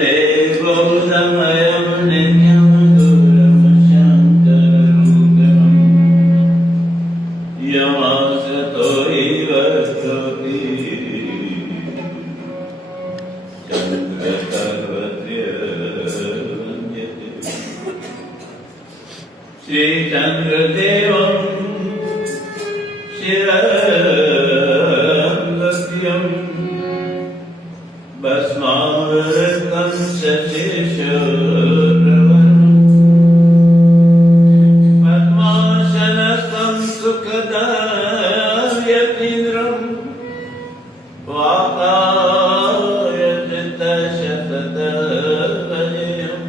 देवोदमयं नित्यं दूरं शान्तरूपम् यमासतो हि वर्तते चन्द्रसर्वत्रयवन्द्यते श्रीचन्द्रदेवं शिरं भस्मावृतं शशिशोरवरं पद्मासनस्थं सुखदायतीन्द्रं वातायतशतदभयं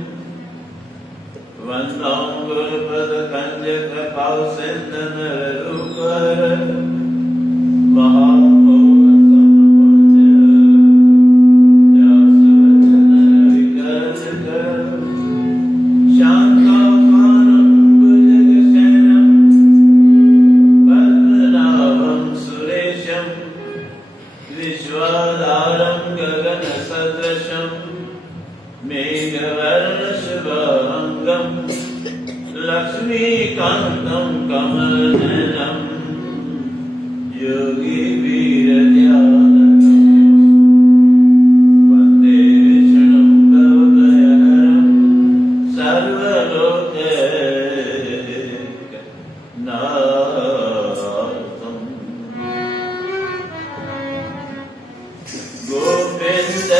वन्दं गुरुपदकञ्जकपावसेन्दनरूपहर विश्वाधारं गगनसदृशं मेघवर्णशुभाङ्गं लक्ष्मीकान्तं कमलनयनं योगिवीरध्यानम् वन्दे विष्णुं भवभयहरं सर्वलोकनाथम् गोविन्द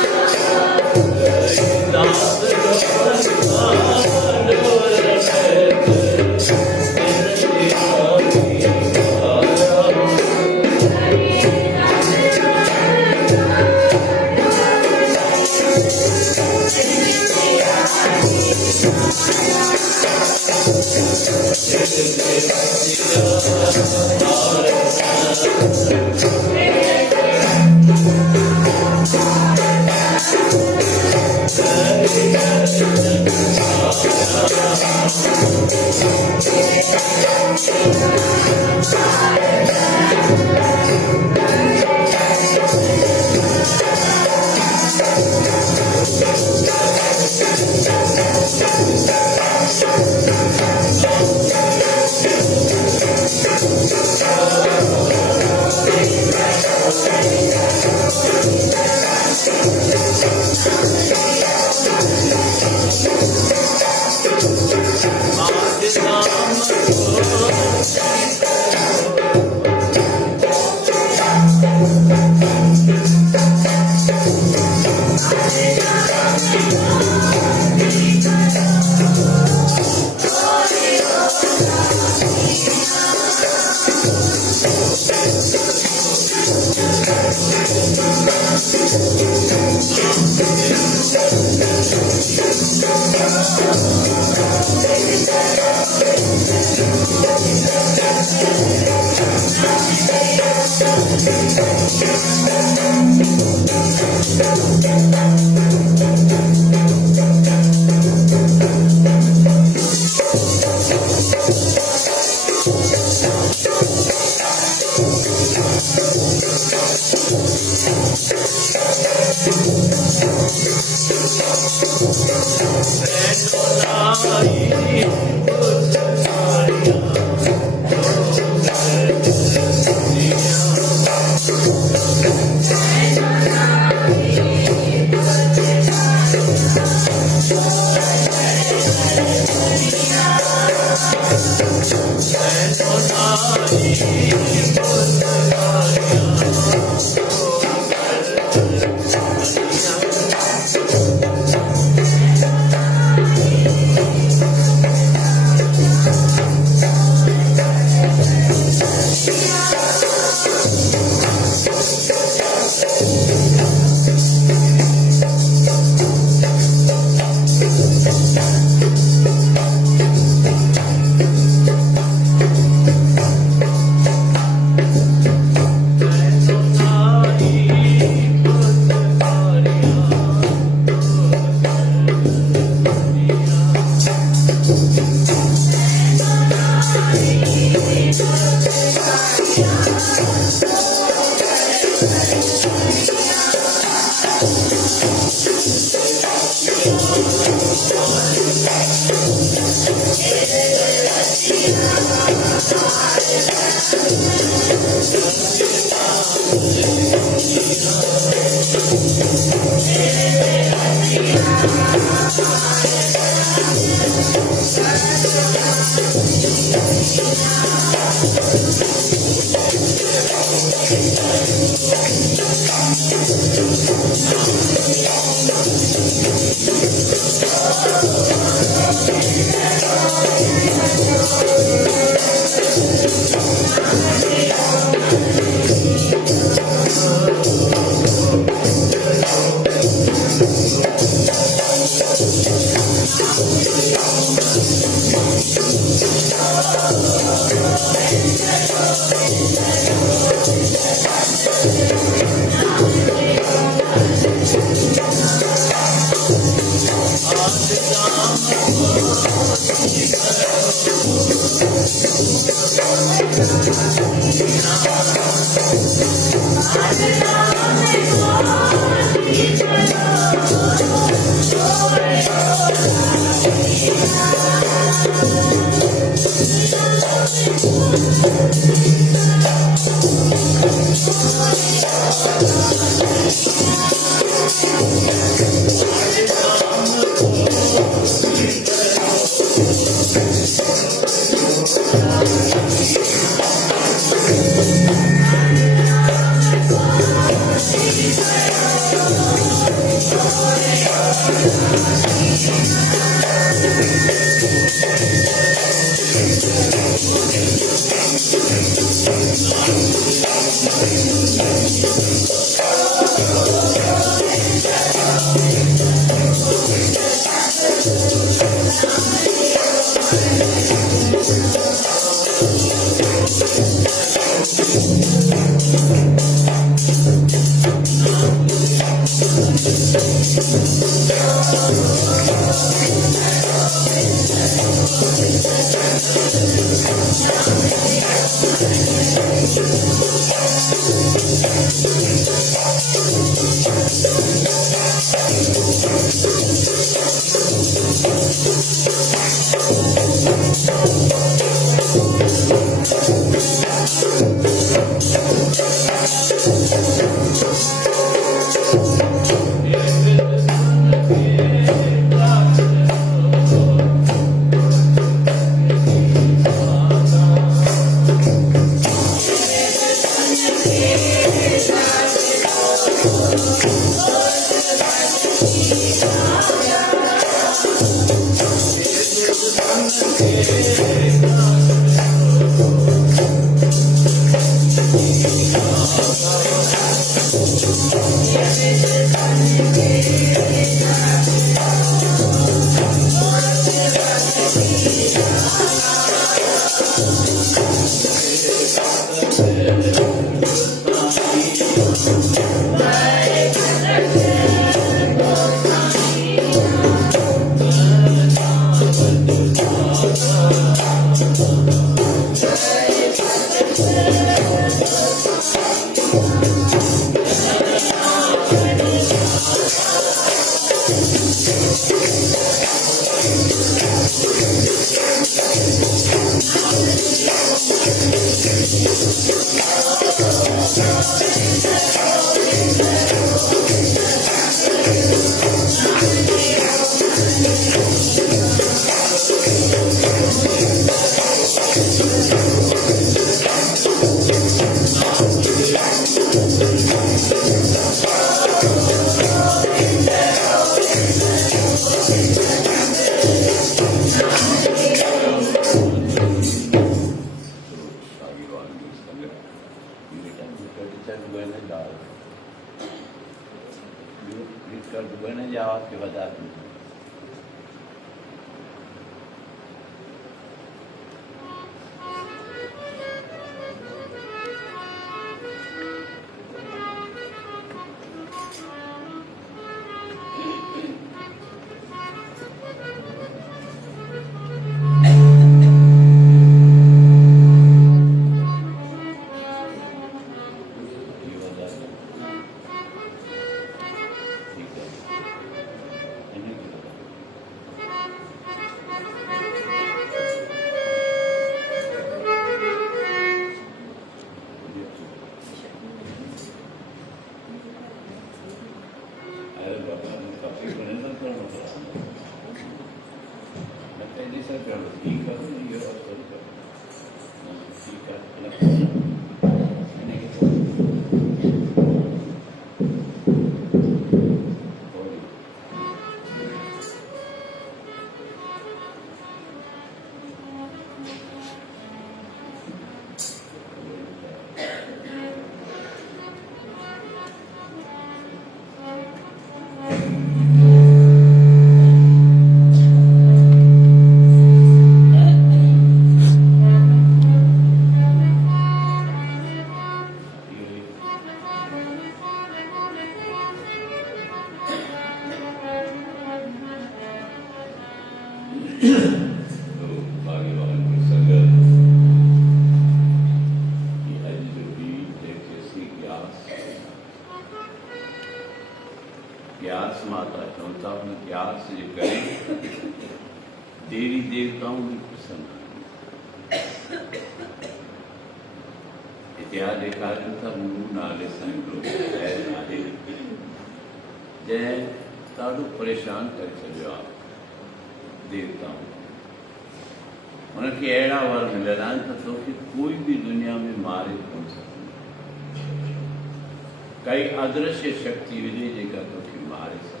कई अदृश्य शक्ति हुई जेका तोखे मारे सघे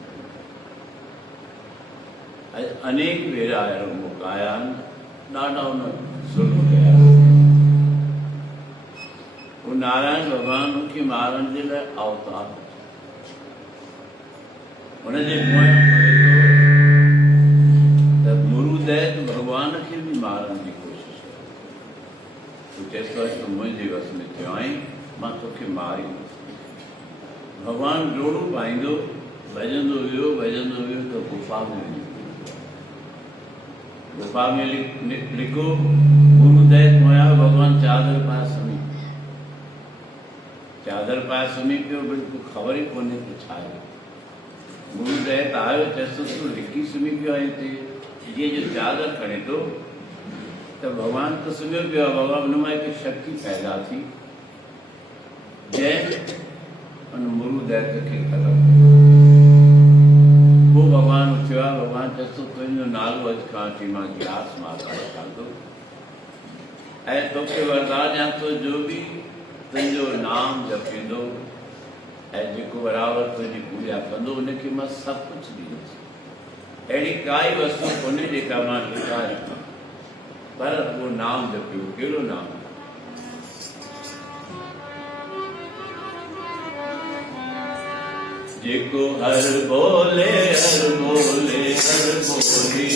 अनेक भेरा मुकाया ॾाढा उन ज़ुल्म कया वो नारायण भगवान उनखे मारण जे लाइ अवतार उनजे पोयां त मुरुदैत भगवान खे बि मारण जी कोशिशि कई तूं चएसि थो तूं मुंहिंजे वस में थियो आहीं मां तोखे मारींदुसि भगवान जोड़ू पाईंदो भॼंदो वियो त बुख गोपा में लिखो गुरुदेव मोया भगवान चादर पास समीप पियो बिल्कुल खबर ही कोने तो छाया गुरुदेव आयो चसो तो लिखी सुमी पियो आए थे ये जो चादर खड़े तो भगवान तो सुमियो पियो भगवान नुमाई की शक्ति पैदा थी जय गुरुदेव के खबर वो भगवान उठियो भगवान चसो तुंहिंजो नालो अॼु खां वठी मां गिलास माता रखांदो ऐं तोखे वरदान ॾियां थो जो बि तुंहिंजो नाम जपींदो ऐं जेको बराबरि तुंहिंजी पूजा कंदो उनखे मां सभु कुझु ॾींदुसि अहिड़ी काई वस्तु कोन्हे जेका मां लिखा रखां पर उहो नाम जपियो कहिड़ो नाम जेको हर बोले हर बोले हर बोली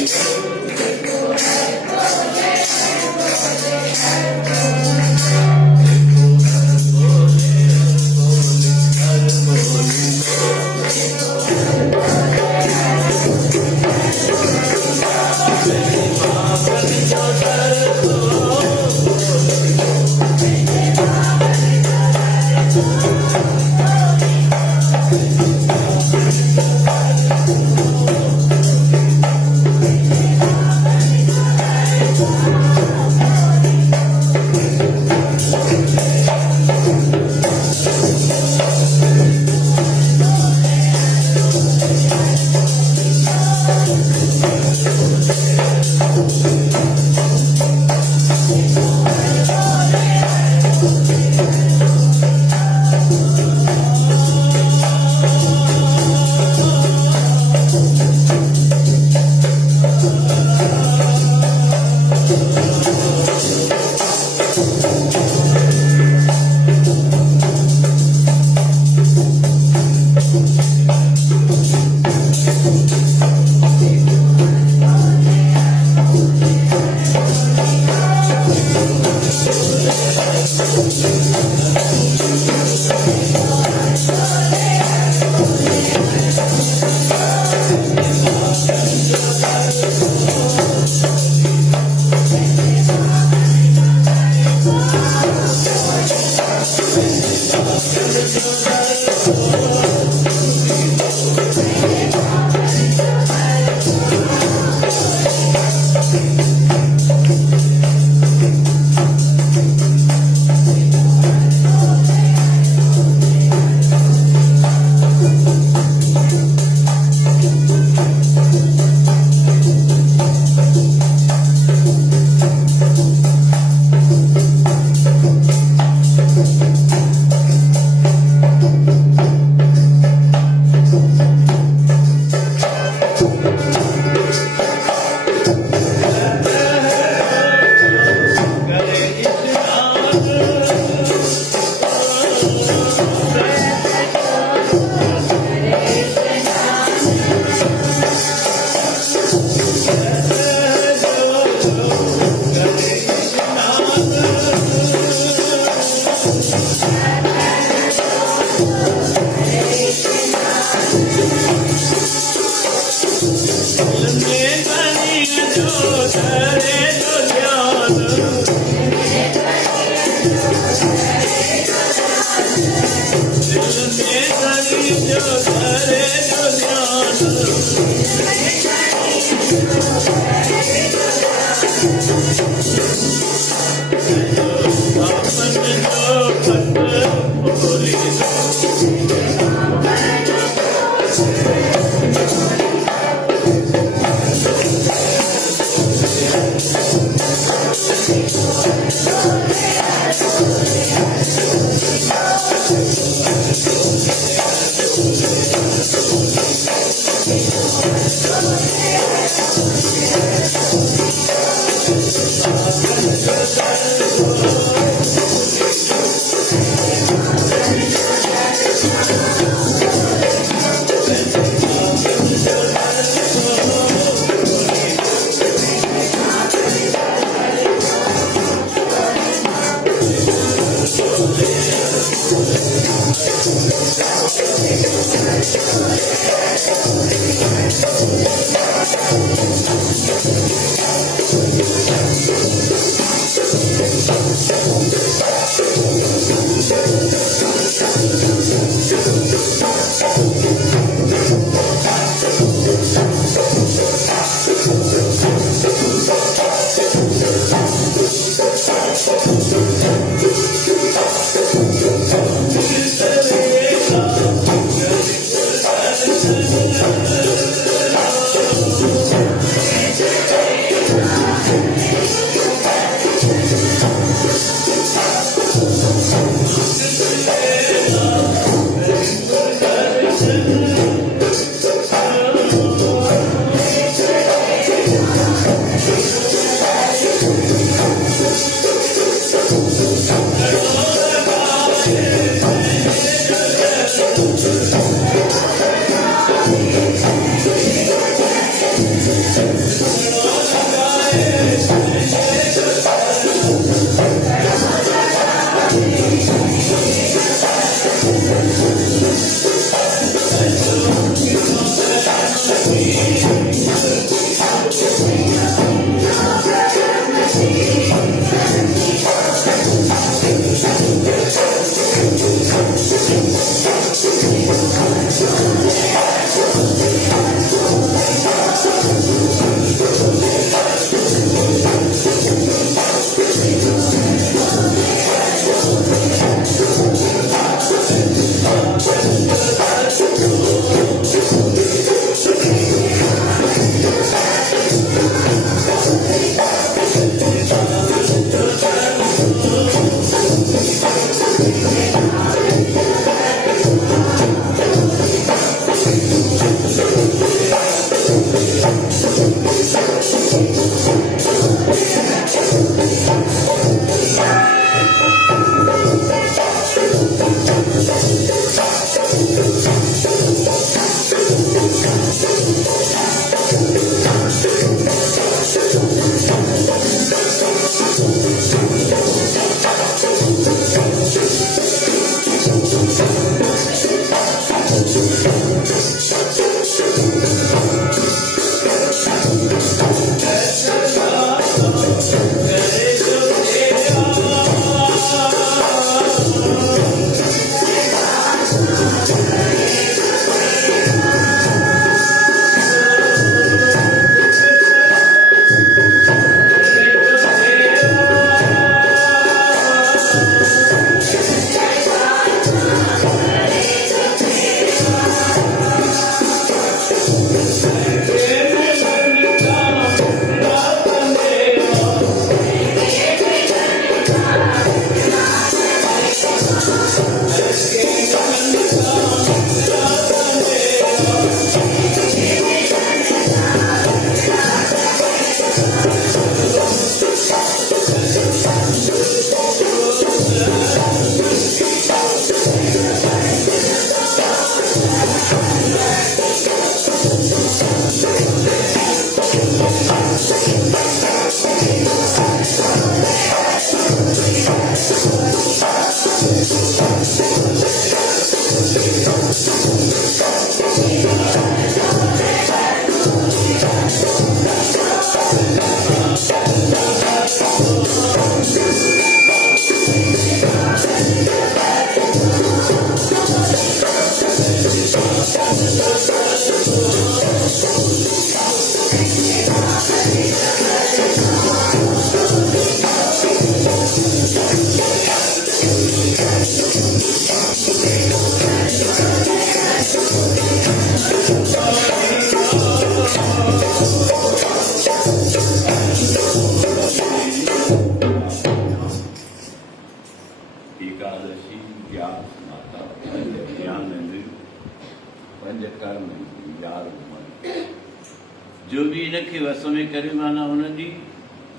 जो बि हिनखे वस में करे माना हुनजी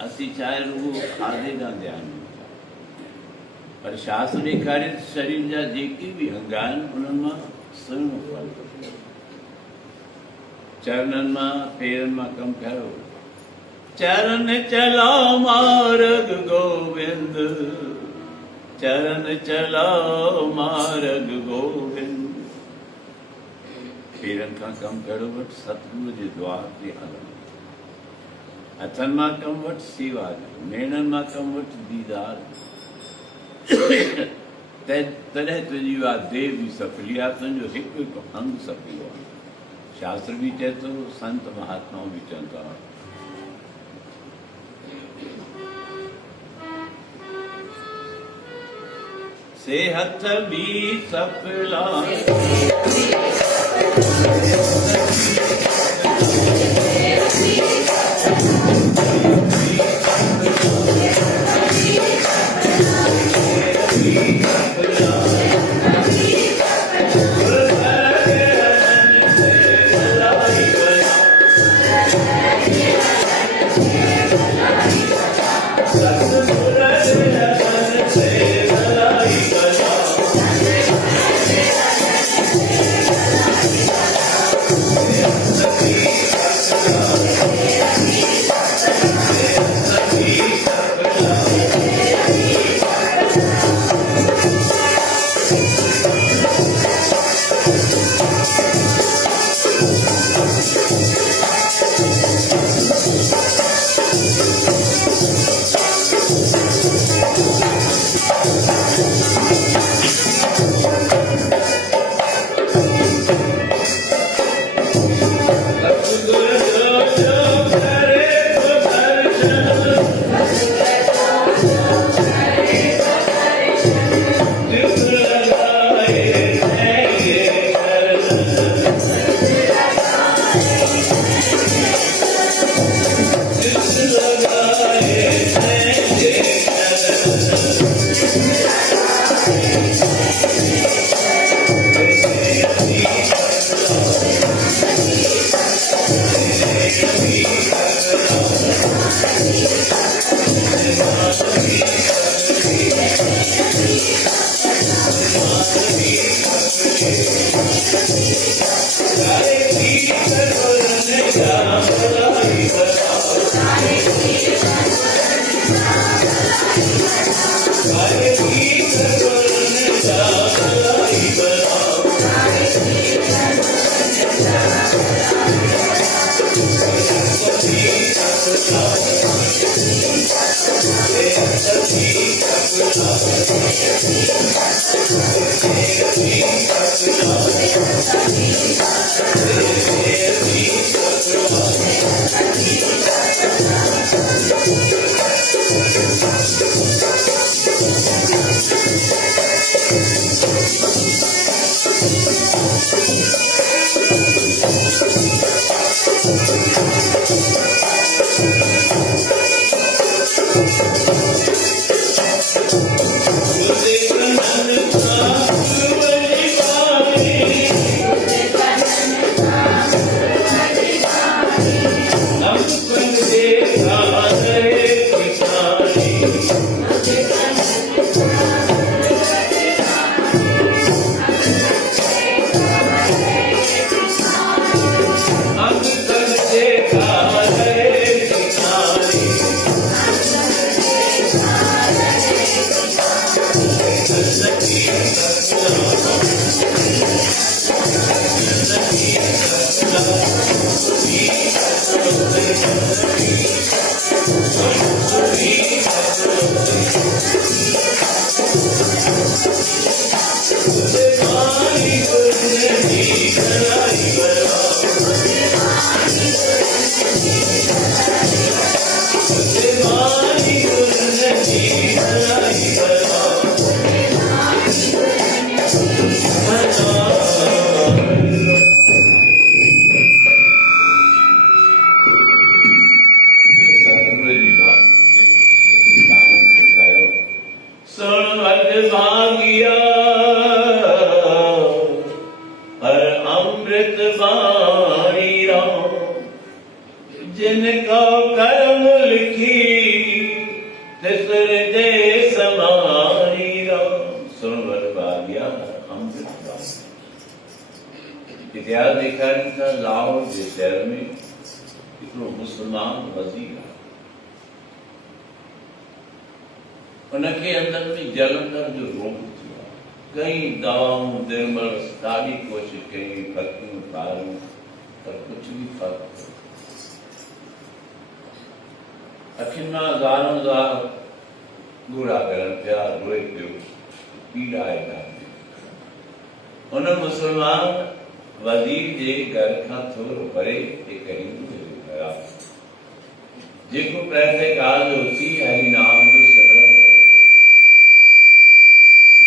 असीं चाहे रुगो खाधे ॾांहुं ध्यानु ॾियूं पर शास्त्र ॾेखारे शरीर जा जेके बि अंग आहिनि उन्हनि मां सुहिणो फल चरणनि मां पेरनि मां कमु कयो चरण चलाओ मार्ग गोविंद चरण चलाओ मार्ग गोविंद पेरनि खां कमु कहिड़ो वटि सतगुरू जे द्वार ते हलणु हथनि मां कमु वटि सेवा जो नेणनि मां कमु वटि दीदार तॾहिं तुंहिंजी उहा देह बि सफली आहे तुंहिंजो हिकु हिकु अंग सफलो आहे शास्त्र बि चए थो संत महात्माऊं बि चवनि था से हथ बि सफला जिनको कर्म लिखी तिसर दे समारी राम। सुनवर बागिया अमृत बागिया। इतिहास देखा था लाहौर के शहर में हिकिड़ो मुस्लमान वज़ीर आहे। उनखे अंदर में जलंधर जो रोग थी कई दवाऊं निर्मल ॾाढी कोशिशि कई फकियूं ठाहियूं पर कुछ भी फर्क अखियुनि मां ज़ार ज़ार ॻोड़ा करनि पिया रोए पियो पीड़ा आहे ॾाढी। उन मुस्लमान वज़ीर जे घर खां थोरो परे हिकु हिंदू जो घर आहे जेको प्रातःकाल जो उथी हरि नाम जो सिमरन करे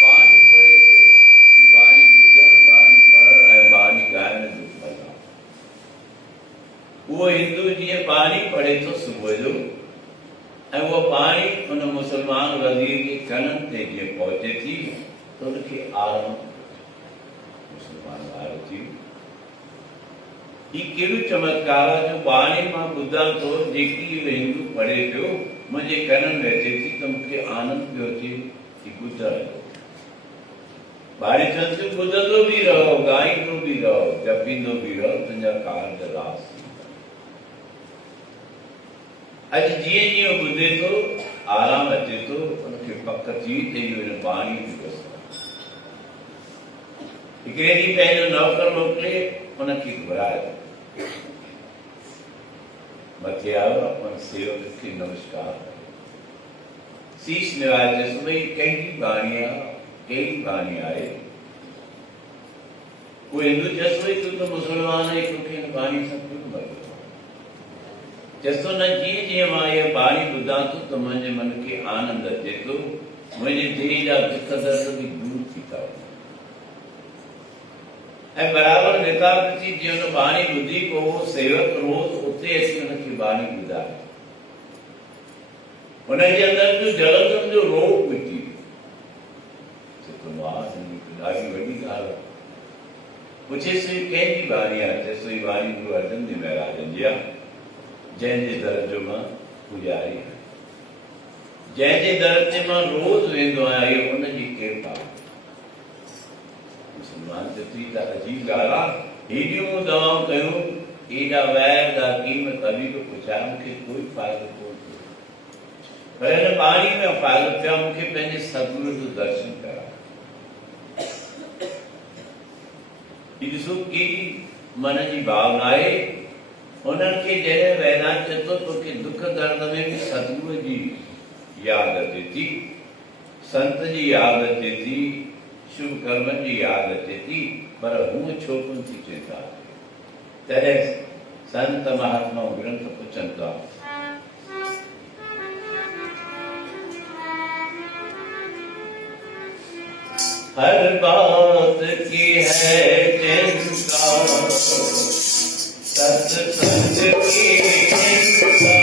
बाणी पढ़े थो। ही बाणी ॿुधणु बाणी पढ़णु ऐं बाणी ॻाइण जो फल आहे। उहो हिंदू जीअं बाणी पढ़े थो सुबुह जो ऐं उहो बाणी उन मुस्लमान वज़ीर जे कननि ते जीअं पहुचे थी त उनखे आराम मुस्लमान ॿार थी। ही कहिड़ो चमत्कार आहे जो बाणी मां ॿुधां थो जेकी हिंदू पढ़े पियो मुंहिंजे कननि में अचे थी त मूंखे आनंद पियो अचे कि ॿुधण बाणी चवनि थियूं ॿुधंदो बि रहो ॻाईंदो बि रहो जपींदो बि रहो तुंहिंजा कारज रास। अॼु जीअं जीअं ॿुधे थो आराम अचे थो उनखे पक थी त हिन बाणी जी बस हिकिड़े ॾींहुं पंहिंजो नौकर मोकिले उनखे घुराए मथे आयो अपन सेवक खे नमस्कार शीश निवाए चयसि भई कहिड़ी बाणी आहे कहिड़ी बाणी आहे। उहो हिंदू चयसि भई तूं त मुस्लमान आहे तोखे हिन बाणी सां कहिड़ो मतिलबु चयसि थो न जीअं जीअं मां इहा बाणी ॿुधां थो त मुंहिंजे मन खे आनंद अचे थो मुंहिंजे दिलि जा दुख दर्द बि दूर थी था वञनि। ऐं बराबरि नेतापति जी हुन बाणी ॿुधी पोइ उहो सेवक रोज़ उते अची हुनखे बाणी ॿुधाए हुनजे अंदरि जो जलंधर जो रोग मिटी वियो। ॾाढी वॾी ॻाल्हि आहे। पुछेसि कंहिंजी बाणी आहे चएसि हीअ बाणी गुरु अर्जन देव महाराजनि जी आहे जंहिंजे दर जो मां पुॼारी आहियां जंहिंजे दर ते मां रोज़ वेंदो आहियां इहो उनजी कृपा। मुस्लमान चई त अजीब ॻाल्हि आहे हेॾियूं दवाऊं कयूं एॾा वैद हकीम तबीब पुछाया मूंखे कोई फ़ाइदो कोन थियो पर हिन बाणी में फ़ाइदो थियो मूंखे पंहिंजे सतगुरु जो दर्शन करायो। ही ॾिसो केॾी मन जी भावना आहे। उन्हनि खे जॾहिं वैदांत चए थो तोखे दुख दर्द में बि सतगुरू जी यादि अचे थी संत जी यादि अचे थी शुभ कर्मनि जी यादि अचे थी पर हूअं छो कोन थी चिंता तॾहिं संत महात्मा ग्रंथ पुछनि था हर बात की है चिंता सत्संग की चिंता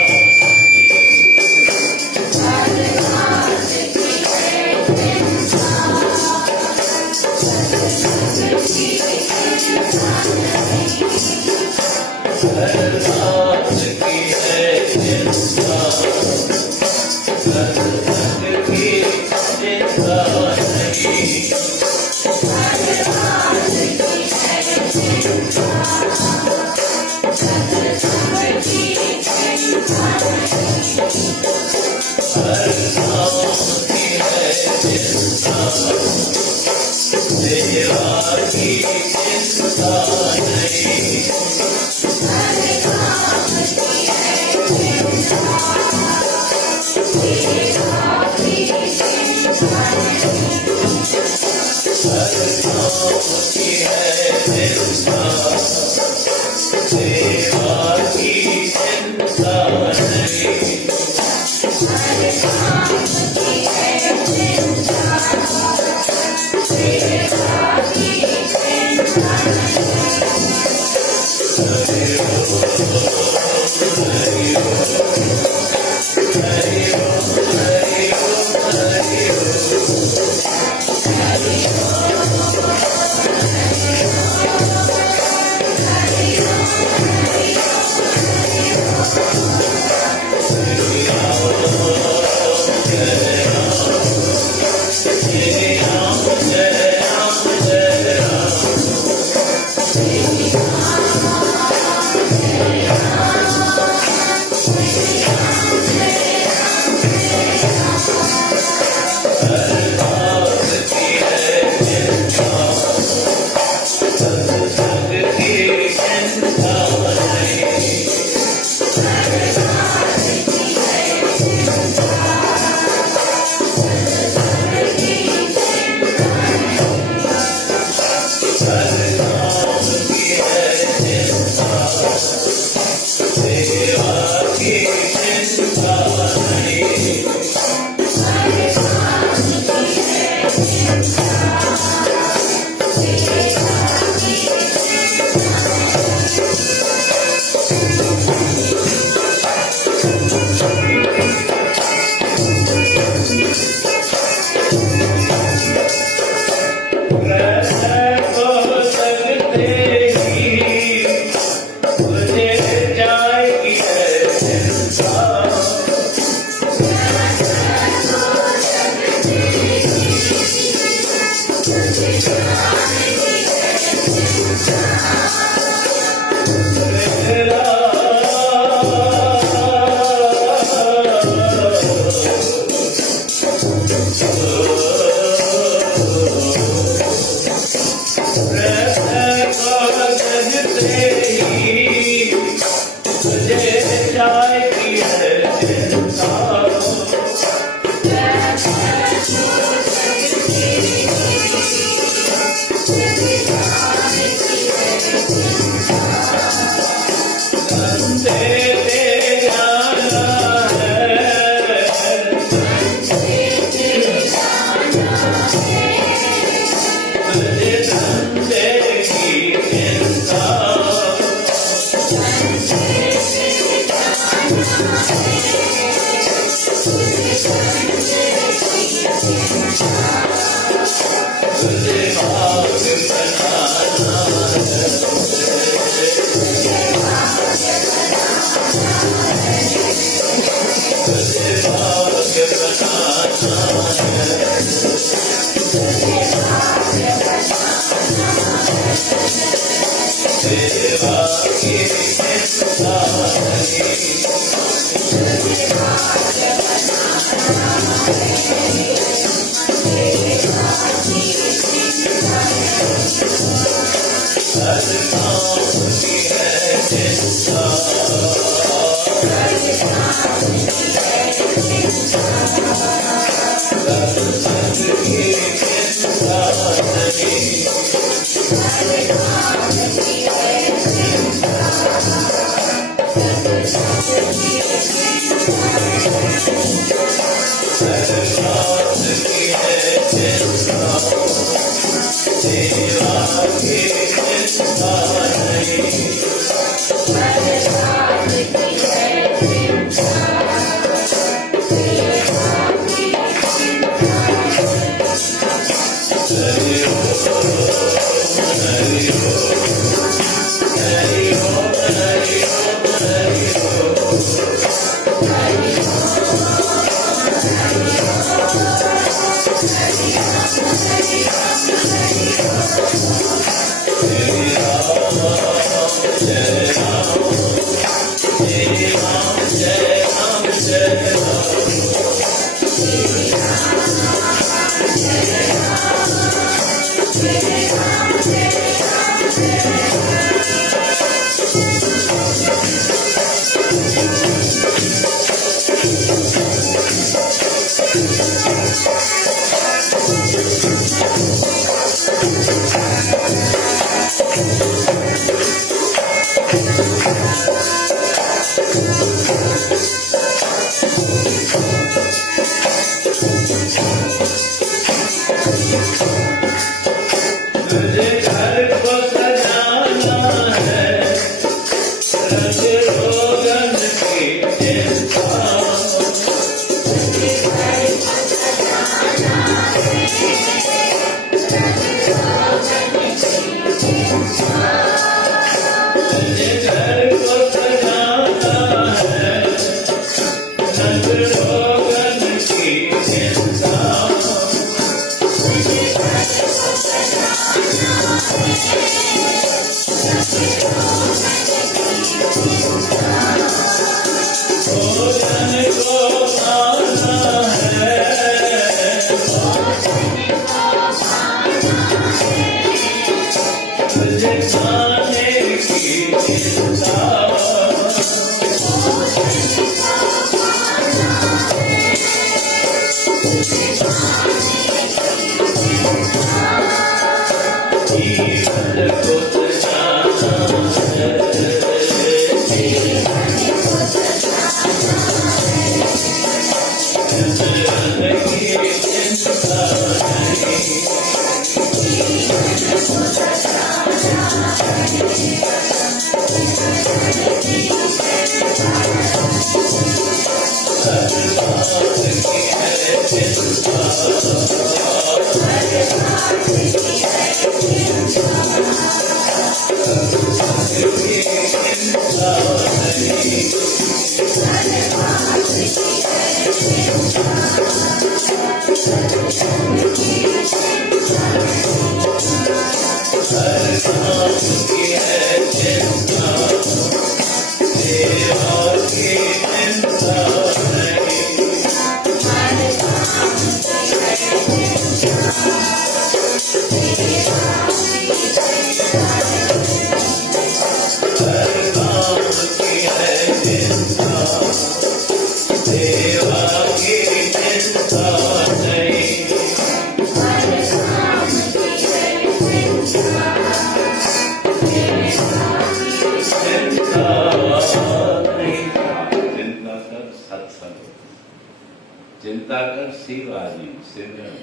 चिंता कर सेवा जी सिमरन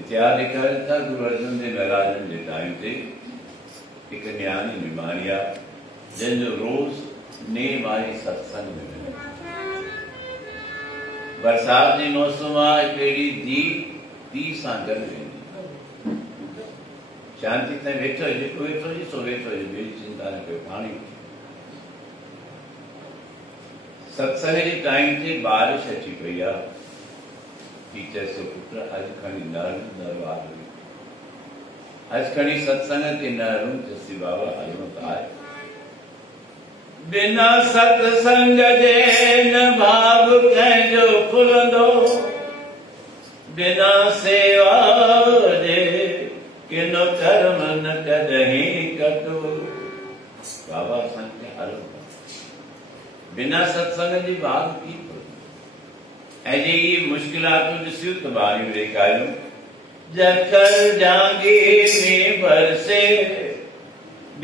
इतिहास लिखा था गुरु अर्जुन देव महाराज के टाइम से एक न्याणी बीमारिया जिन जो रोज नेम आई सत्संग में मिले बरसात जी मौसम आहे कहिड़ी दी सां गॾु वेंदी शांति ताईं वेठो जेको वेठो हुजे सो वेठो हुजे ॿिए चिंता न कयो पाणी सत्संग जे टाइम ते बारिश अची पई आहे टीचर से पुट अॼु खणी नरवार हुई अॼु खणी सत्संग ते न हलूं चसी बाबा हलूं त आहे बिना सत्संग जे न भाव कंहिंजो खुलंदो बिना सेवा जे किनो कर्म न कॾहिं कटो बाबा संत हलो बिना सत्संग जी बात की ऐं जे ये मुश्किलातूं ॾिसियूं त ॿारियूं ॾेखारियूं जकर जांगीर में बरसे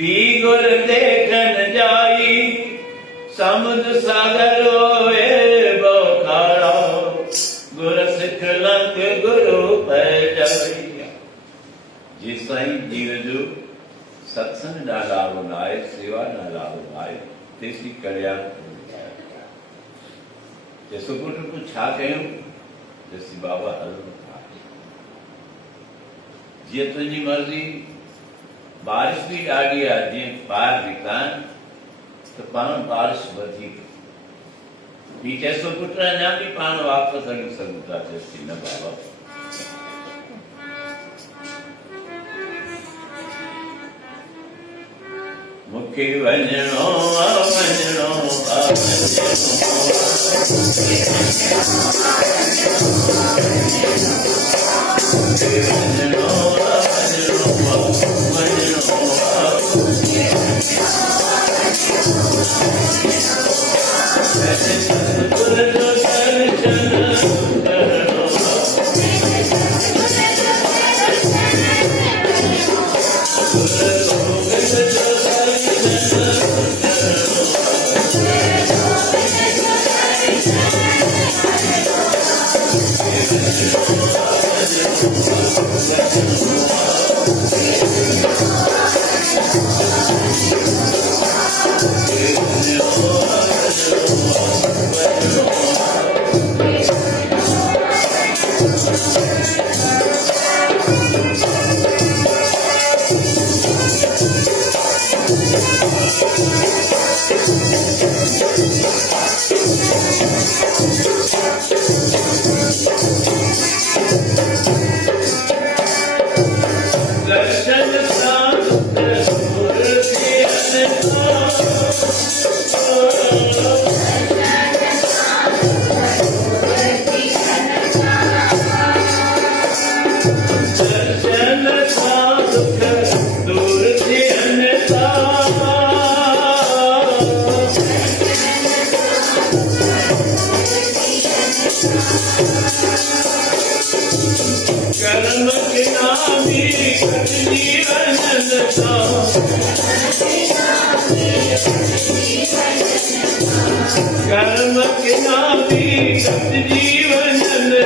भी गुर देखन जाई समुद्र सागर होए बोखाड़ा गुर सिख लंग गुरु पै जाई जी साईं जीव जो सत्संग ॾाढा आहे सेवा ॾाढा आहे तेसी कल्याण जैसो पुट को छा कयूं जैसी बाबा हलो जीअं तुंहिंजी मर्ज़ी बारिश भी ॾाढी आहे जीअं ॿाहिरि निकिता त पाण बारिश वधीक ही चइसो पुट अञा बि पाण वापसि हली सघूं था चइसि न बाबा मूंखे वञिणो वञिणो कर्म के नामी जीवन के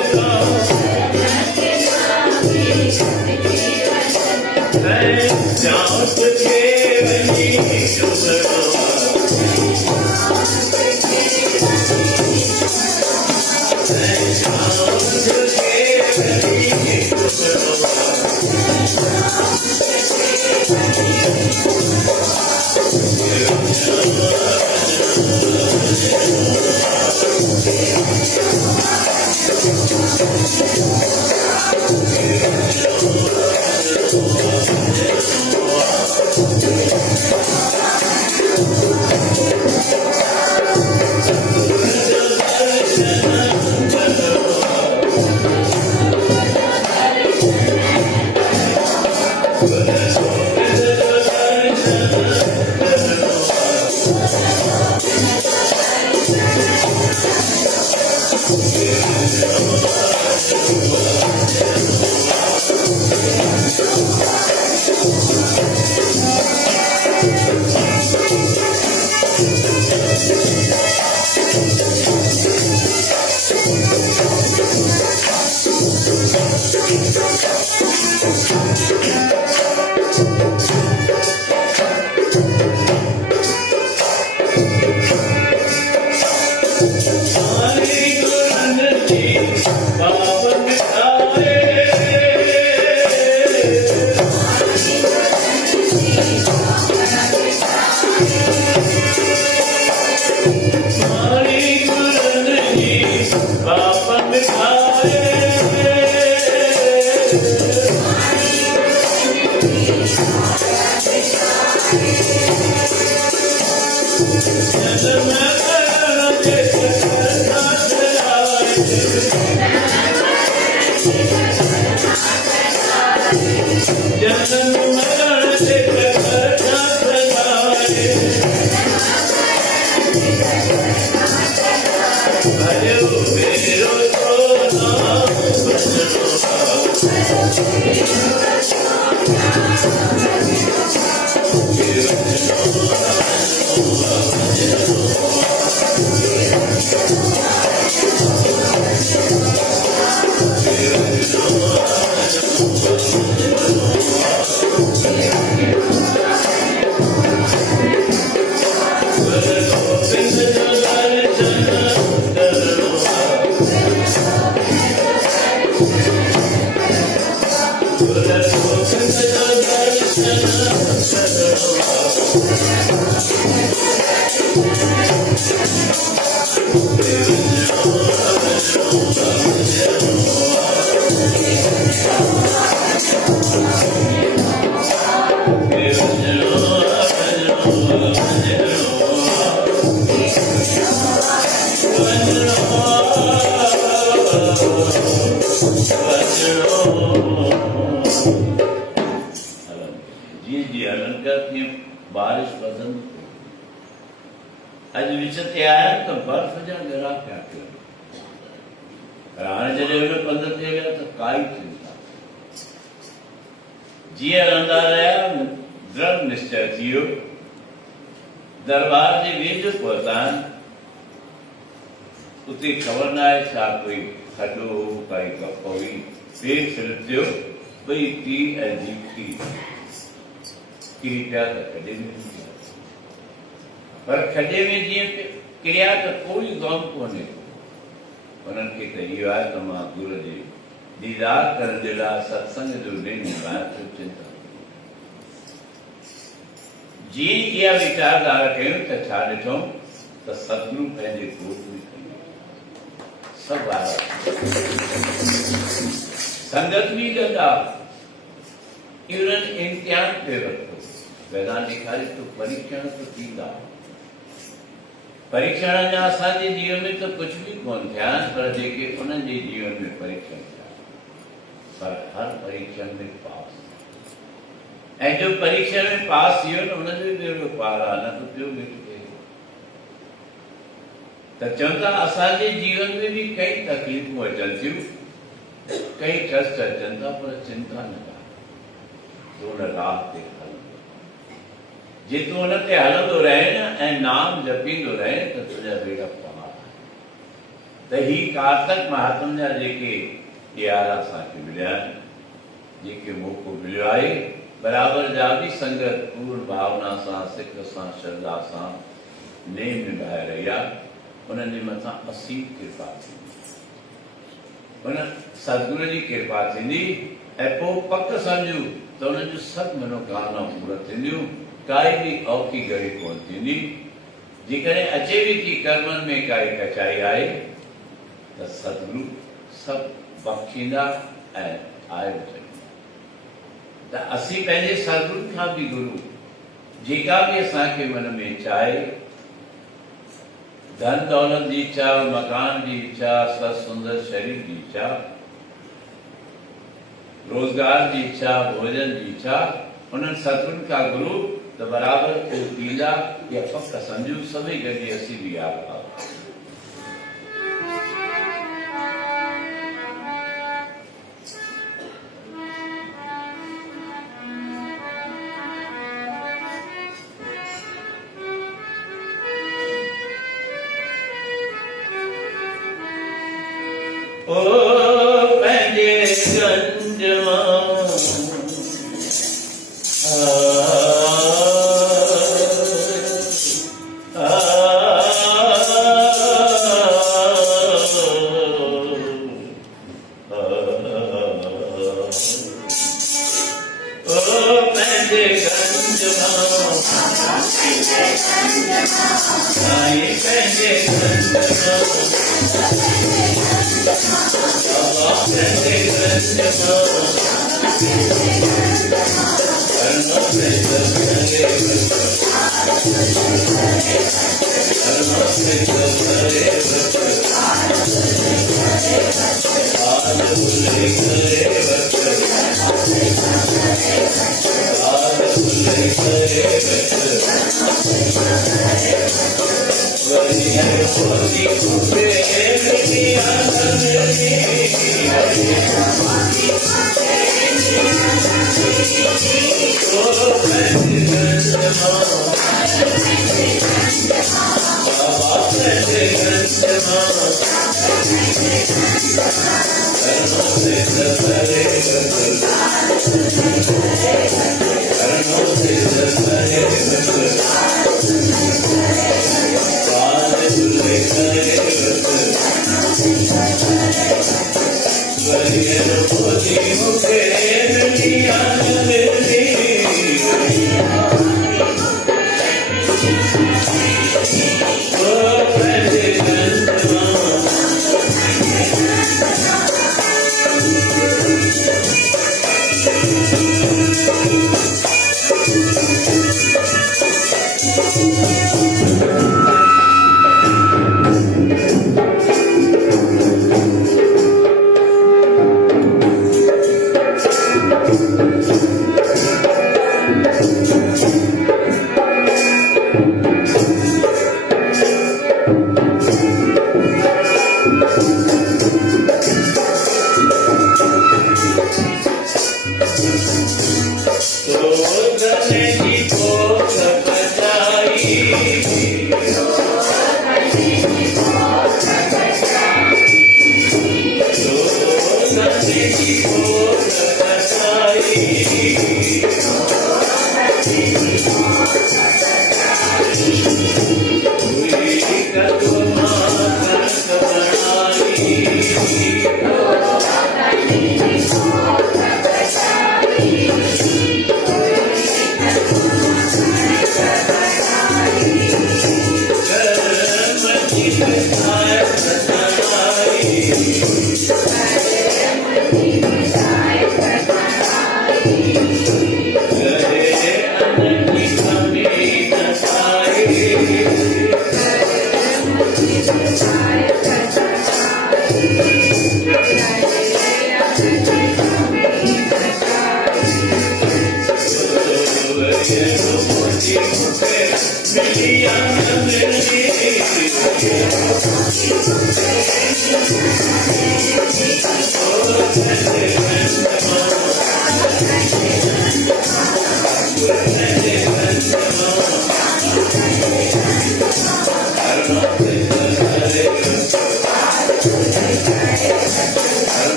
पानी गुरन जी पाप मिटाए जन्म मरण के चक्कर जन्म मरण से भजो मेरो जी अलंकार की बारिश पसंद अज विचते आया तो बर्फ जा गिरा क्या राण जॾहिं हुन पंध ते विया त काई चिंता जीअं रहंदा रहिया दृढ़ निश्चय थी वियो दरबार जे वेझो पहुतान उते ख़बर न आहे छा कोई खॾो हो काई कप हुई पेट सिर थियो ॿई पीउ ऐं धीउ किरी पिया त खॾे में पर खॾे में जीअं किरिया त कोई गम कोन्हे उन्हनि खे त इहो आहे त मां गुरू जे दीदार करण जे लाइ सत्संग जो ॾिन ॿाहिरि चिंता जीअं इहा वीचारधारा कयूं त छा ॾिठूं त सतगुरु पंहिंजे कोट में सभु आया संगत भी गंदा इन्हनि इम्तिहान पे रखो वेदांत ॾेखारे तो परीक्षण तो थींदा परीक्षण अञा असांजे जीवन में तो कुछ भी कोन थिया पर जेके उन्हनि जे जीवन में परीक्षण थिया पर हर परीक्षण में पास ऐं जो परीक्षण में पास थियो न उन्हनि जो बेड़ो पार आहे न त ॿियो मिट थिए त चवनि था असांजे जीवन में भी कई तकलीफ़ूं अचनि थियूं कई कष्ट अचनि था पर चिंता न कर तो उन राह ते जे तूं हुन ते हलंदो रहे न ऐं नाम जपींदो रहे त तुंहिंजा बेड़ा पार त ही कार्तक महात्म जा जेके यार असांखे मिलिया आहिनि जेके मौक़ो मिलियो आहे बराबरि जा बि संगत पूर्ण भावना सां सिक सां श्रद्धा सां नेम निभाए रही आहे उन्हनि जे मथां असीम कृपा थींदी उन सतगुरू जी कृपा थींदी ऐं पोइ पक सम्झूं त उन्हनि जूं सभु मनोकामना पूरा थींदियूं काई भी औखी घड़ी कोन थींदी जेकॾहिं अचे भी थी कर्मनि में काई कचाई आहे त सतगुरु सभु बख़्शींदा ऐं आयो त असीं पंहिंजे सतगुरू खां बि गुरू जेका भी असांखे मन में इच्छा आहे धन दौलत जी इच्छा मकान जी इच्छा सत सुंदर शरीर जी इच्छा रोजगार जी इच्छा भोजन जी इच्छा उन्हनि सतगुरू खां गुरू तो बराबर को पीला या पक्का समझू सभी गॾी असीं भी याद आओ ओ पंहिंजे गंज Hare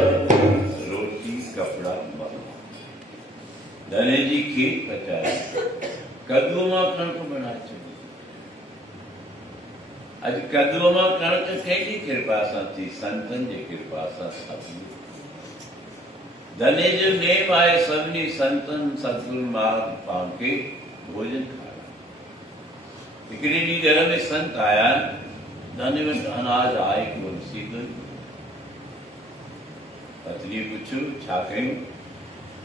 रोटी कपड़ा धने जी खीर पचाए कद्दू में कणक बना छॾी अज कद्दू में कणक केडी कृपा सां थी संतन जी कृपा सां सभिनी धने जो नेम आहे सभिनी संतन सतगुरु महाराज पाण खे भोजन खारायो हिकिड़े ॾींहुं घर में संत आया धने वटि अनाज आहे कोन सीधो पत्नी पुछियो छा कयूं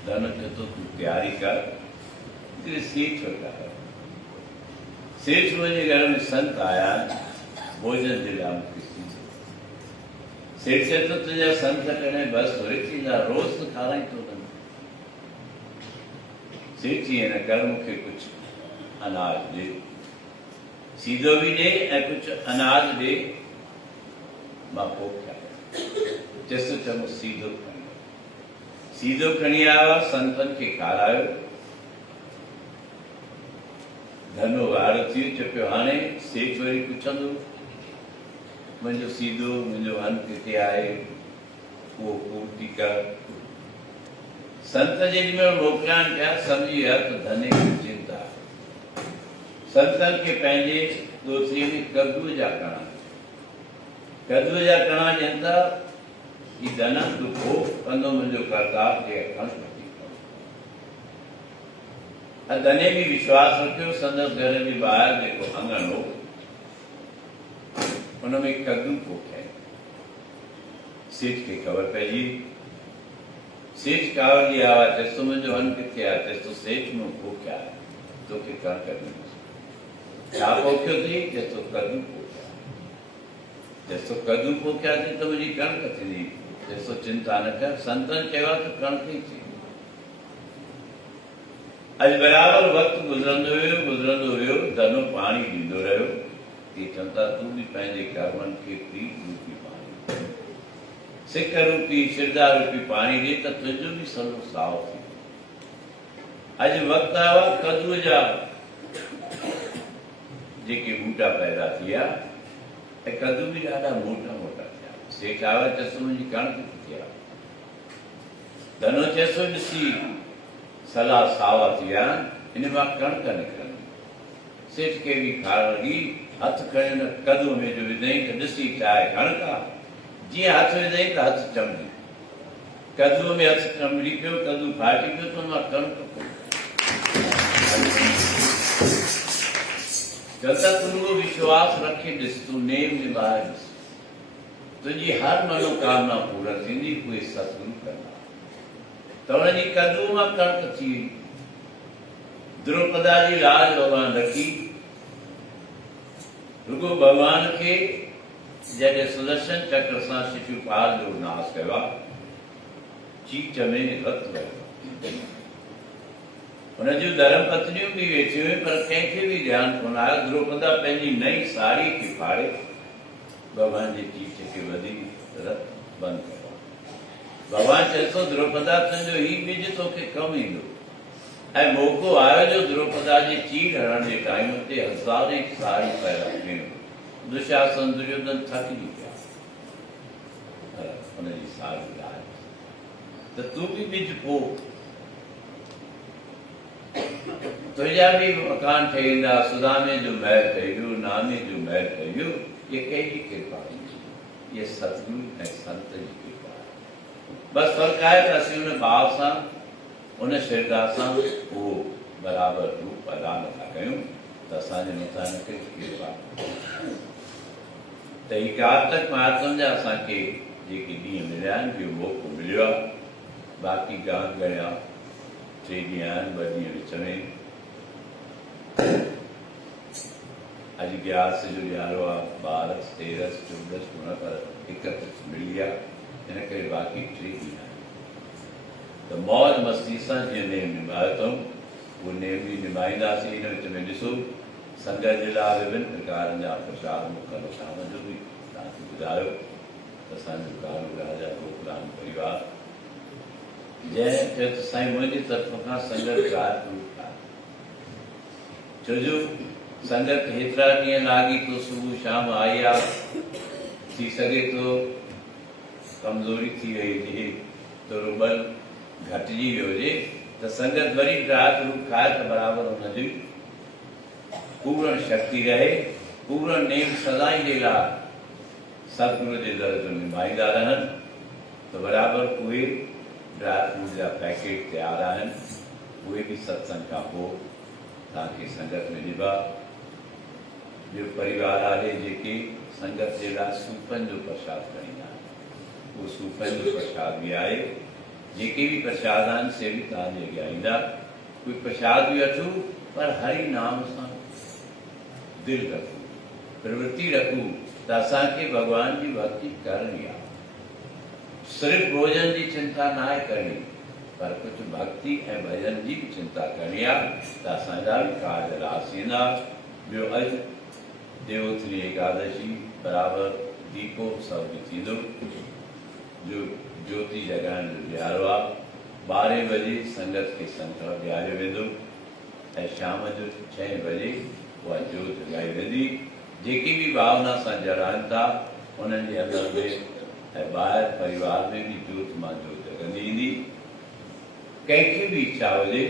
धन चए थो तूं तयारी कर हिकिड़े सेठ वटि आयो सेठ मुंहिंजे घर में संत आया भोजन जे लाइ मूंखे सीधो सेठ चए थो तुंहिंजा संत कॾहिं बसि हुए थींदा रोज़ त खाराईंदो न सेठ ईअं न कर मूंखे कुझु अनाज ॾे सीधो बि ॾे ऐं कुझु अनाज ॾे मां पोइ खायां चयसि चङो सीधो खणी आया संतन खे खारायो धनो वार थी चुकियो हाणे सेठ वरी पुछंदो मुंहिंजो सीधो मुंहिंजो अन किथे आहे उहो पूर्ति कर संत जेॾीमहिल मोकिलियान पिया सम्झी विया त धने जी चिंता संतन खे पंहिंजे दोस्तीअ में कद्दूअ जा कणा ॾियनि था ही धन दुखो कंदो मुंहिंजो करतार जे अखण वठी धने बि विश्वास रखियो संदसि घर जे ॿाहिरि जेको अंगण हो उन में कद्दू पोखिया सेठ खे ख़बर पइजी सेठ कावड़ी आया चयसि मुंहिंजो अन किथे आहे चयसि सेठ मूं पोखिया तोखे कणक ॾींदुसि छा पोखियो अथई चयसि कद्दू पोखिया चयसि कद्दू पोखिया अथई त मुंहिंजी कणक थींदी चयसि चिंता न कर संतन चयो आहे त कणक ई थी अॼु बराबरि वक़्तु गुज़रंदो वियो धनो पाणी ॾींदो रहियो कि चवनि था तूं बि पंहिंजे कर्मनि खे प्रीत रूपी पाणी सिक रूपी श्रद्धा रूपी पाणी ॾे त तुंहिंजो बि सलो साओ थी अॼु वक़्तु आयो आहे कद्दूअ जा जेके बूटा पैदा थिया ऐं कद्दू बि ॾाढा मोटा मोटा थिया सेठ आयो चयसि मुंहिंजी कणक किथे आहे धनो चयसि ॾिसी सला सावा थी विया इन मां कणक निकिरंदी सेठ खे बि खार लॻी हथ खणी न कद्दू में जो विधई त ॾिसी चाहे कणक आहे जीअं हथ विधई त हथ चमड़ी कद्दूअ में हथ चमड़ी पियो कद्दू फाटी पियो त हुन मां कणक चवंदा तुंहिंजो विश्वास रखे ॾिस तूं नेम निभाए ॾिस तुंहिंजी हर मनोकामना पूरा थींदी उहे सतगुरु कंदा त हुनजी कद्दू मां कणक थी वई द्रौपदा जी लाज भॻवान रखी रुगो भॻवान खे जॾहिं सुदर्शन चक्र सां शिशुपाल जो नाश कयो आहे चीच में रत वियो हुन जूं धर्म पत्नियूं बि वेठियूं हुयूं पर कंहिंखे बि ध्यानु कोन आयो द्रौपदा पंहिंजी नई साड़ी खे फाड़े भॻवान जे चीच खे वधी रत बंदि कयो भॻवान चए थो द्रौपदा तुंहिंजो ही ॿिज तोखे कमु ईंदो ऐं मौक़ो आयो जो द्रौपदा जे चीर हणण जे टाइम ते हज़ारे साड़ी पैदा कयूं दुशासन दुर्योधन थकिजी पिया हुनजी साड़ी लाइ त तूं बि ॿिज पोख तुंहिंजा बि मकान ठही वेंदा सुदामे जो महल ठही वियो नामे जो महल ठही वियो ये कंहिंजी कृपा ये सतगुरु ऐं संत जी कृपा बसि फ़र्क़ु आहे त असीं हुन भाव सां हुन श्रद्धा सां उहो बराबरि रूप अदा नथा कयूं त असांजे मथां न कई कृपा त ही कारतक महात्म जा असांखे जेके ॾींहं मिलिया आहिनि इहो मौक़ो मिलियो आहे बाक़ी गांव गया 3 ॾींहं आहिनि 2 ॾींहं विच में अॼु ग्यारस जो ॾियारो आहे 12 13 14 16 पर 31 मिली आहे हिन करे बाक़ी 3 ॾींहं आहिनि त मौज मस्ती सां जीअं नेम निभायो अथऊं उहो नेम बि निभाईंदासीं। हिन विच में ॾिसो संगत जे लाइ विभिन्न प्रकारनि जा प्रसाद मुक़ररु शाम जो बि तव्हांखे ॿुधायो त असांजो कारू राजा गोकुलाम परिवार जंहिं चयो त साईं मुंहिंजी तरफ़ खां संगत छो जो संगत हेतिरा ॾींहं लागी तो सुबुह शाम आई आहे थी सघे थो कमज़ोरी थी वई हुजे थोरो बल घटिजी वियो हुजे त संगत वरी राति रूप खाए त बराबरि हुनजी पूर्ण शक्ति रहे पूर्ण नेम सदाई जे लाइ सतगुरु जे दर जो निभाईंदा रहनि त बराबरि उहे ड्राई फ्रूट जा पैकेट तयारु आहिनि उहे बि सत्संग खां पोइ तव्हांखे संगत में ॾिबा। ॿियो परिवार वारे जेके संगत जे लाइ सूफ़नि जो प्रसाद खणींदा आहिनि उहो सूफ़नि जो प्रसाद बि आहे। जेके बि प्रसाद आहिनि से बि तव्हांजे अॻियां ईंदा। कोई प्रसाद बि वठूं पर हरि नाम सां दिलि रखूं प्रवृत्ति रखूं त असांखे भॻवान जी भक्ति करणी आहे। सिर्फ़ु भोजन जी चिंता न आहे करणी पर कुझु भक्ति ऐं भजन जी बि चिंता करणी आहे त असांजा बि कार्य रास ईंदा। ॿियो अॼु देवोत्थनी एकादशी बराबरि दीपोत्सव बि थींदो जो ज्योति जगाइण जो ॾियारो आहे। 12 बजे संगत खे संकल्प ॾियारियो वेंदो ऐं शाम जो 6 बजे उहा ज्योति जगाई वेंदी। जेके बि भावना सां जॻाइनि था उन्हनि जे अंदरि में ऐं ॿाहिरि परिवार में बि ज्योति मां ज्योति जगंदी ईंदी। कंहिंखे बि इच्छा हुजे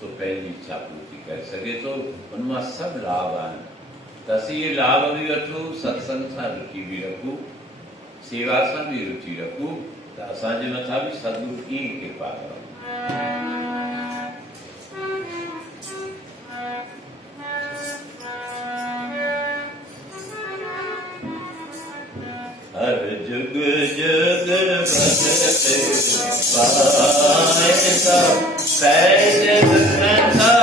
सो पंहिंजी इच्छा पूरी करे सघे थो उन मां सभु लाभ आहिनि त असीं इहे लाभ बि वठूं सत्संग सां रुचि बि रखूं सेवा सां बि रुचि रखूं त असांजे मथां बि सतगुरु कीअं कृपा करणु। हर जुग जुग भगते पाए सब पैज रखता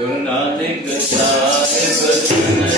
गुरु नानक साहिब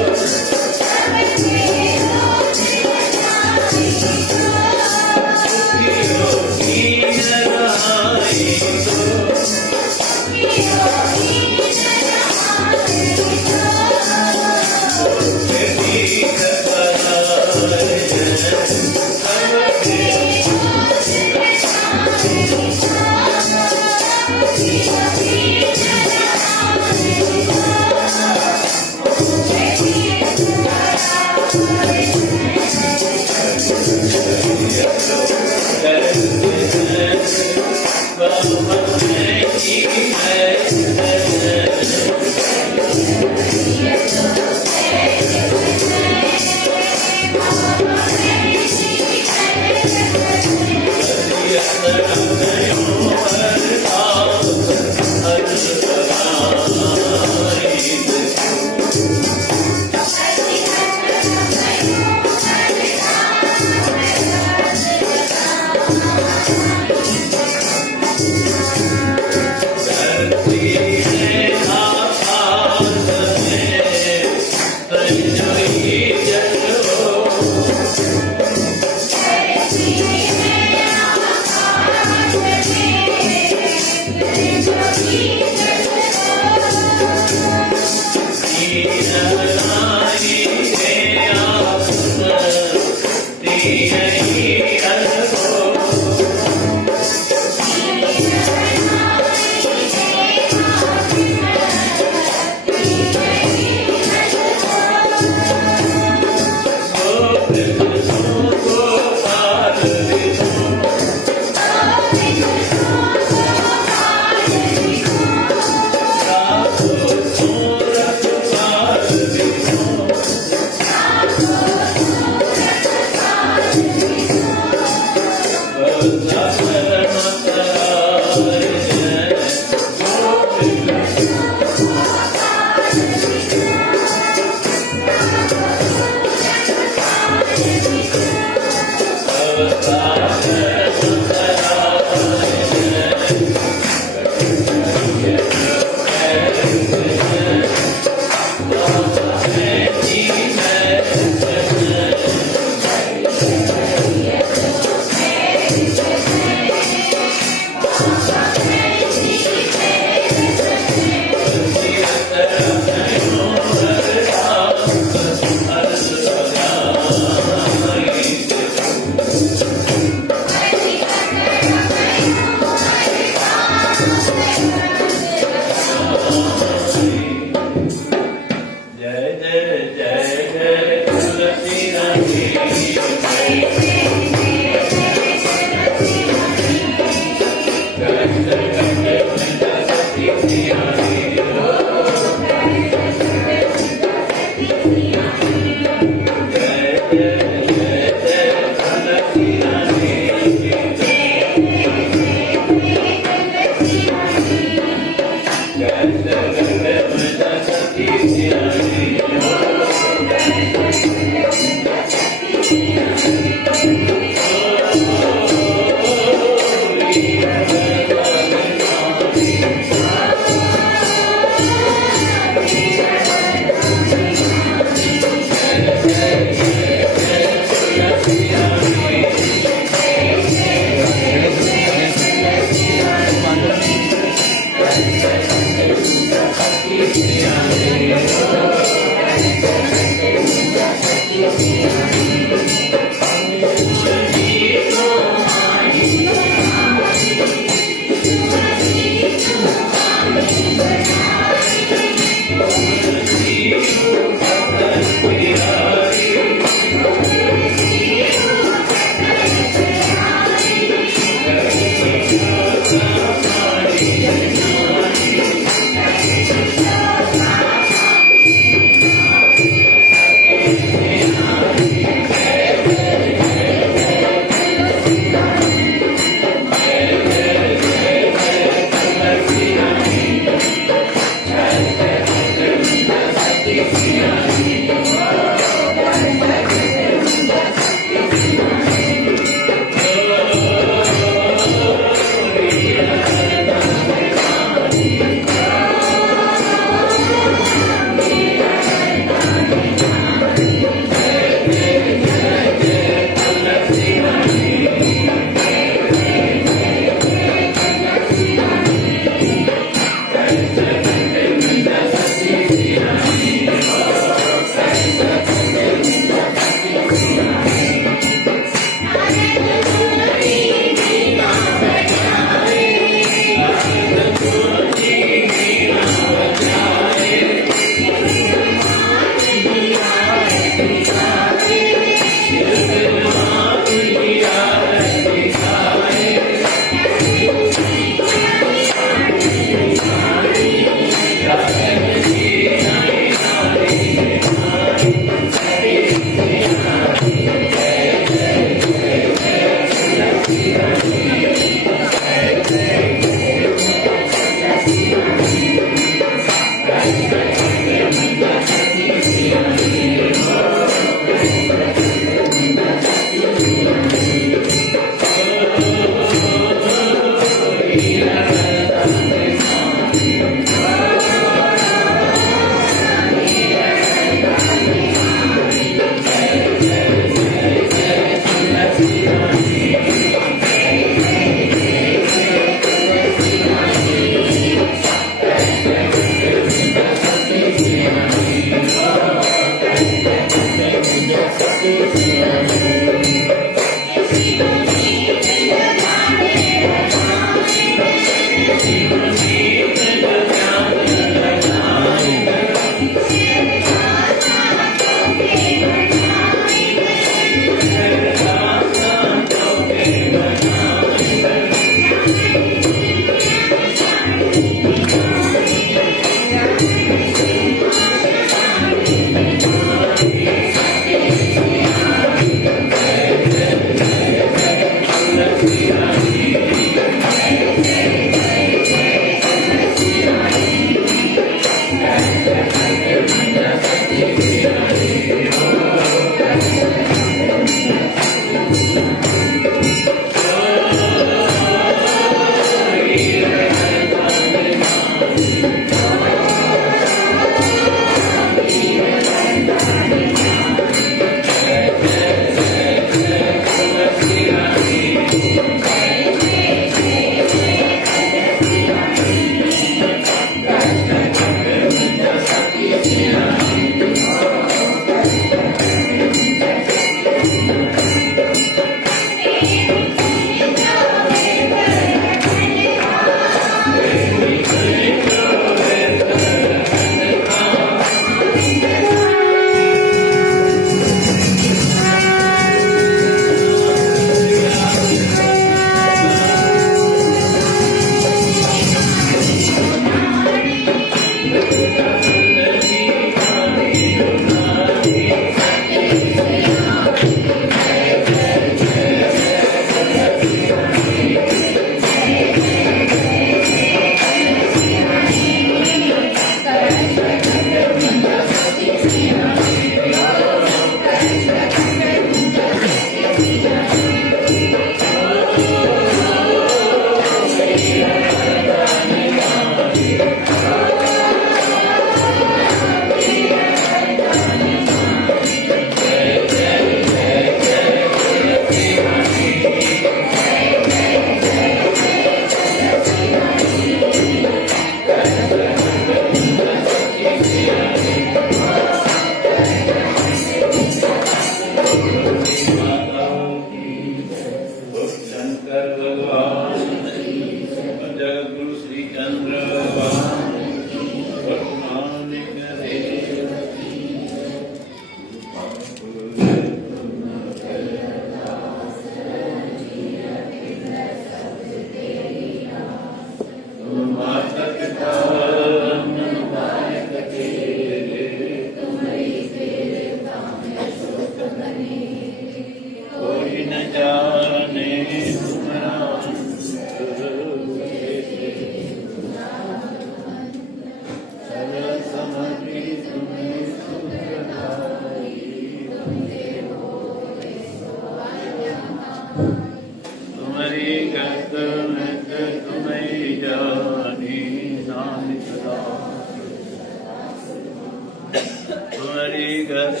तुम्हारी गत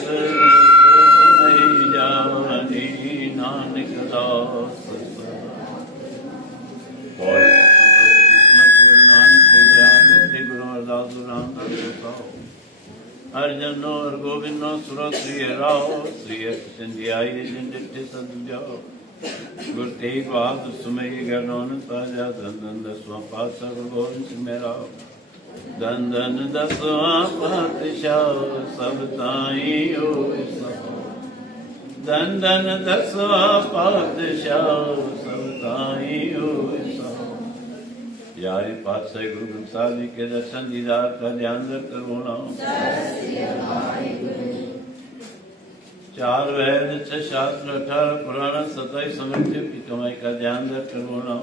तुम्हें जानी नानक दास अर्जनो और गोविंदो सुरो श्री राव श्री संध्याय जिंदे संध्याओ गुरु तेग बहादुर सुमय गणोन साजा धन दसवां पातशाह गोविंद सिंह मेरा धन धन दसवां पातशाह सब ताई होए सो धन धन दसवां पातशाह सब ताई होए सो यारे पातशाह गुरु ग्रंथ साहिब जी के दर्शन दीदार का ध्यान रख करवाना चार वेद छह शास्त्र 18 पुराण 27 समृद्धियों की कमाई का ध्यान रख करवाना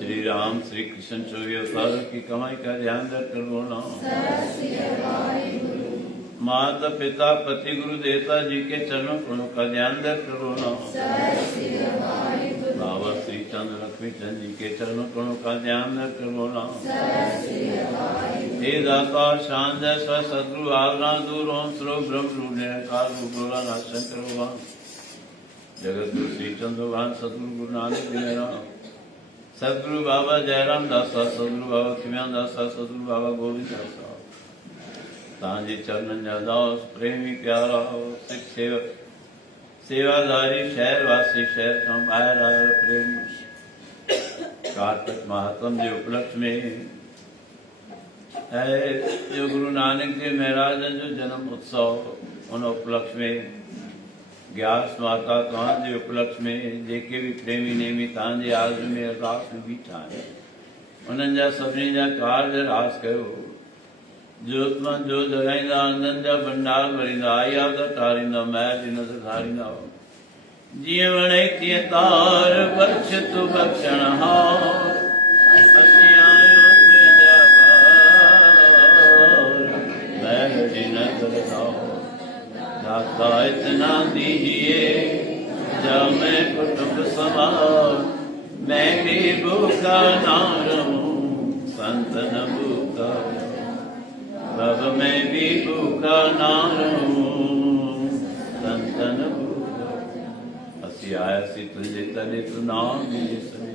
श्री राम श्री कृष्ण 24 अवतारों की कमाई का ध्यान रख करवाना माता पिता पति गुरु देवता जी के चरणों गुणों का ध्यान रख करवाना बाबा श्री चंद्र लक्ष्मी चंद जी के चरणों गुणों का ध्यान रख करवाना हे दाता शांत जैसा सदगुरु आज्ञा दूर ओम स्रो ब्रह्म रूप निरंकार रूप बोला नाशन करो जगत गुरु श्री चंद्र भगवान सदगुरु गुरु नानक मेरा सदगुरु बाबा जयराम दासा सदगुरु बाबा खिम्यान दासा सदगुरु बाबा गोविंद दासा तांजे चरणन दास प्रेमी प्यारा सिख सेवक सेवादारी शहर वासी शहर का बाहर आया प्रेमी कार्तिक महात्म के उपलक्ष्य में है जो गुरु नानक देव महाराज जो जन्म उत्सव उन उपलक्ष्य में ग्यारस माता तव्हांजे उपलक्ष्य में जेके भी प्रेमी नेमी तव्हांजे आज में अरदास में बीठा आहिनि उन्हनि जा सभिनी जा कार्य रास कयो जोत मां जोत जगाईंदा आनंद जा भंडार भरींदा आया त तारींदा महर जी नज़र धारींदा जीअं वणे तीअं तार बख्श तूं बख्शण हार असीं आहियूं तुंहिंजा ॿार महर जी नज़र धार दाता इतना दीजिए जब मैं कुटुंब समार मैं भी भूखा ना रहूं संत न भूखा अब मैं भी भूखा ना रहूं संतन भूखा असी आया सी तुझे तले तू नाम मिले सने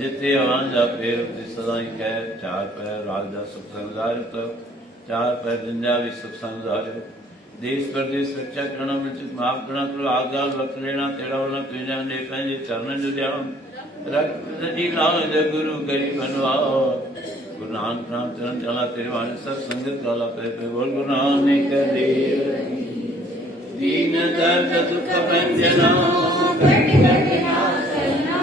जिते आवांजा पैर ते सदाई खैर चार पैर राजा सुख संसार तो चार पैर जिंदा भी सुख संसार देश प्रदेश रक्षा करण में माफ करण करो आगाल वक्त लेना तेरा वाला तुझा ने पंहिंजे चरणन जो ध्यान रख सजी लाज गुरु गरीब बनवाओ गुरु नानक नाम चरण चला तेरे वाणी सब संगत वाला पे बोल गुरु नानक देव दीन दर्द दुख भंजना कट कट नासना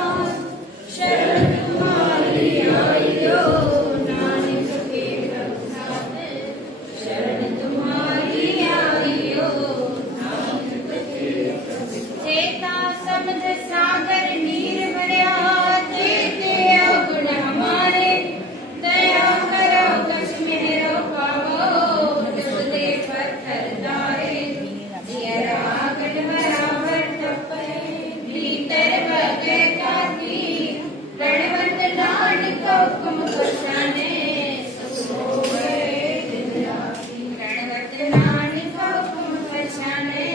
शरण तुम्हारी आयो नानक के प्रसाद शरण तुम्हारी आयो नानक के चेता समुद्र सागर नीर भरिया तेते अवगुण हमारे दया करो कछ मेरो पावो दुदे पत्थर दारे जिया रागन बराबर तपे भीतर बगे काती रणवंत नानक हुक्म बसाने सोए दिन राती रणवंत नानक हुक्म बसाने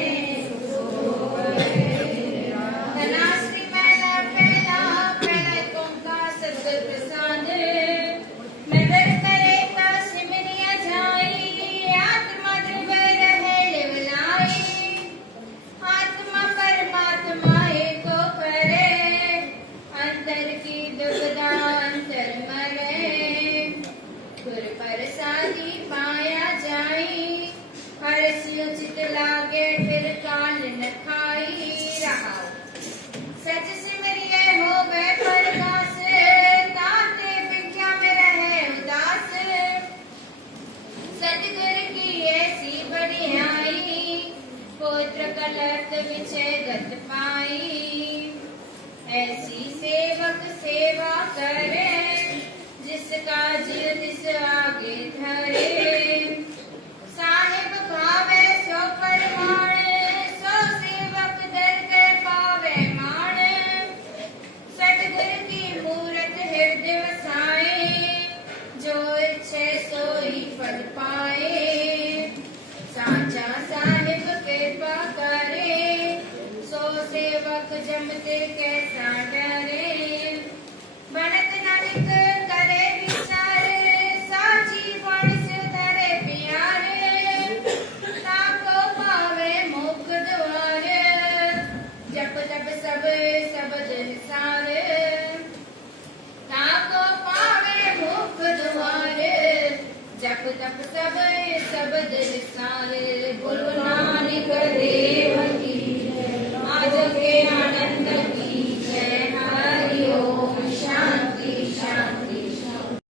सोए धनाश्री मैला पहला पहले तुमका सत्य प्रसाद नगर करे का सिमरिया जाई आत्मा ध्रुव रहे लेवलाई आत्मा परमात्मा एको करे अंतर की दुविधा अंतर मरे गुर प्रसादी पाया जाई हर्षि उचित लागे फिर काल न खाई रहा सच सिमरिये हो गए परदास ताते भिक्षा में रहे उदास सतगुर की ऐसी बढ़ियाई पुत्र कलर्त विचय गत पाई ऐसी सेवक सेवा करे जिसका जिय तिस आगे धरे साहिब भावे सो परमाण सो सेवक दर के पावे मान सतगुर की मूरत हृदय वसाए जो इच्छे सोई पद पाए जम ते कैसा डरे बनत नानक करे विचारे साची बणस तरे प्यारे ताको पावे मुख द्वारे जप तप सब सबद सारे ताको पावे मुख द्वारे जप तप सब सबद